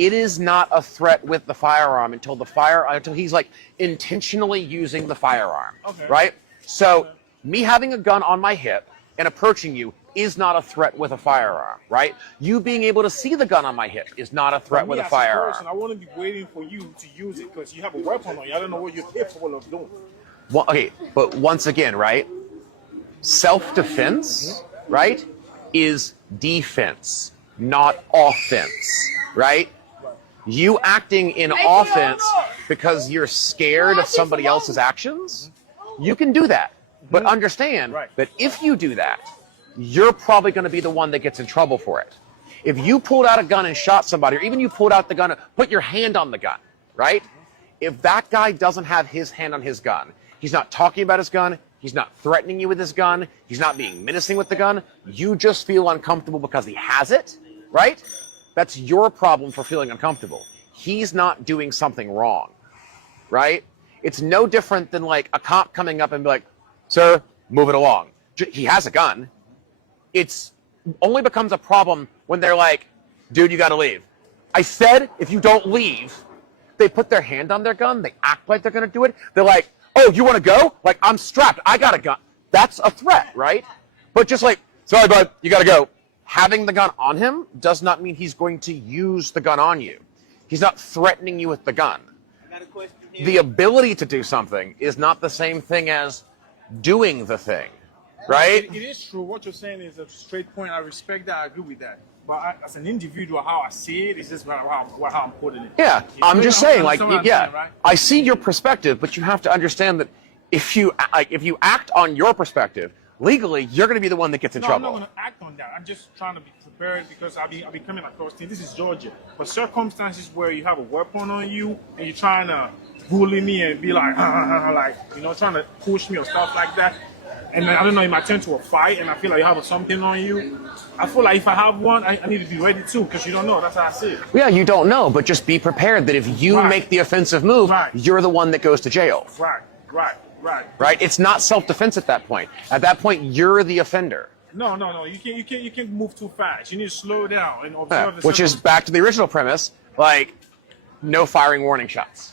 It is not a threat with the firearm until he's like intentionally using the firearm, right? So me having a gun on my hip and approaching you is not a threat with a firearm, right? You being able to see the gun on my hip is not a threat with a firearm. I want to be waiting for you to use it because you have a weapon on you. I don't know what you're capable of doing. Well, okay, but once again, right? Self-defense, right, is defense, not offense, right? You acting in offense because you're scared of somebody else's actions, you can do that. But understand that if you do that, you're probably going to be the one that gets in trouble for it. If you pulled out a gun and shot somebody, or even you pulled out the gun and put your hand on the gun, right? If that guy doesn't have his hand on his gun, he's not talking about his gun, he's not threatening you with his gun, he's not being menacing with the gun, you just feel uncomfortable because he has it, right? That's your problem for feeling uncomfortable. He's not doing something wrong, right? It's no different than like a cop coming up and be like, sir, move it along. He has a gun. It's only becomes a problem when they're like, dude, you got to leave. I said, if you don't leave, they put their hand on their gun. They act like they're going to do it. They're like, oh, you want to go? Like, I'm strapped. I got a gun. That's a threat, right? But just like, sorry, bud, you got to go. Having the gun on him does not mean he's going to use the gun on you. He's not threatening you with the gun. I got a question here. The ability to do something is not the same thing as doing the thing, right? It is true. What you're saying is a straight point. I respect that. I agree with that. But as an individual, how I see it is just how I'm putting it. Yeah, You know, I'm just saying, like, understand what I'm yeah, saying, right? I see your perspective, but you have to understand that if you act on your perspective, legally, you're going to be the one that gets in No, trouble. I'm not going to act on that. I'm just trying to be prepared because I'll be coming across things. This is Georgia. But circumstances where you have a weapon on you and you're trying to bully me and be like, like, you know, trying to push me or stuff like that. And then, I don't know, it might turn to a fight and I feel like you have something on you. I feel like if I have one, I need to be ready too because you don't know. That's how I see it. Yeah, you don't know, but just be prepared that if you make the offensive move, you're the one that goes to jail. Right? It's not self-defense at that point. At that point, you're the offender. No. You can't move too fast. You need to slow down and observe the Which is back to the original premise, like, no firing warning shots.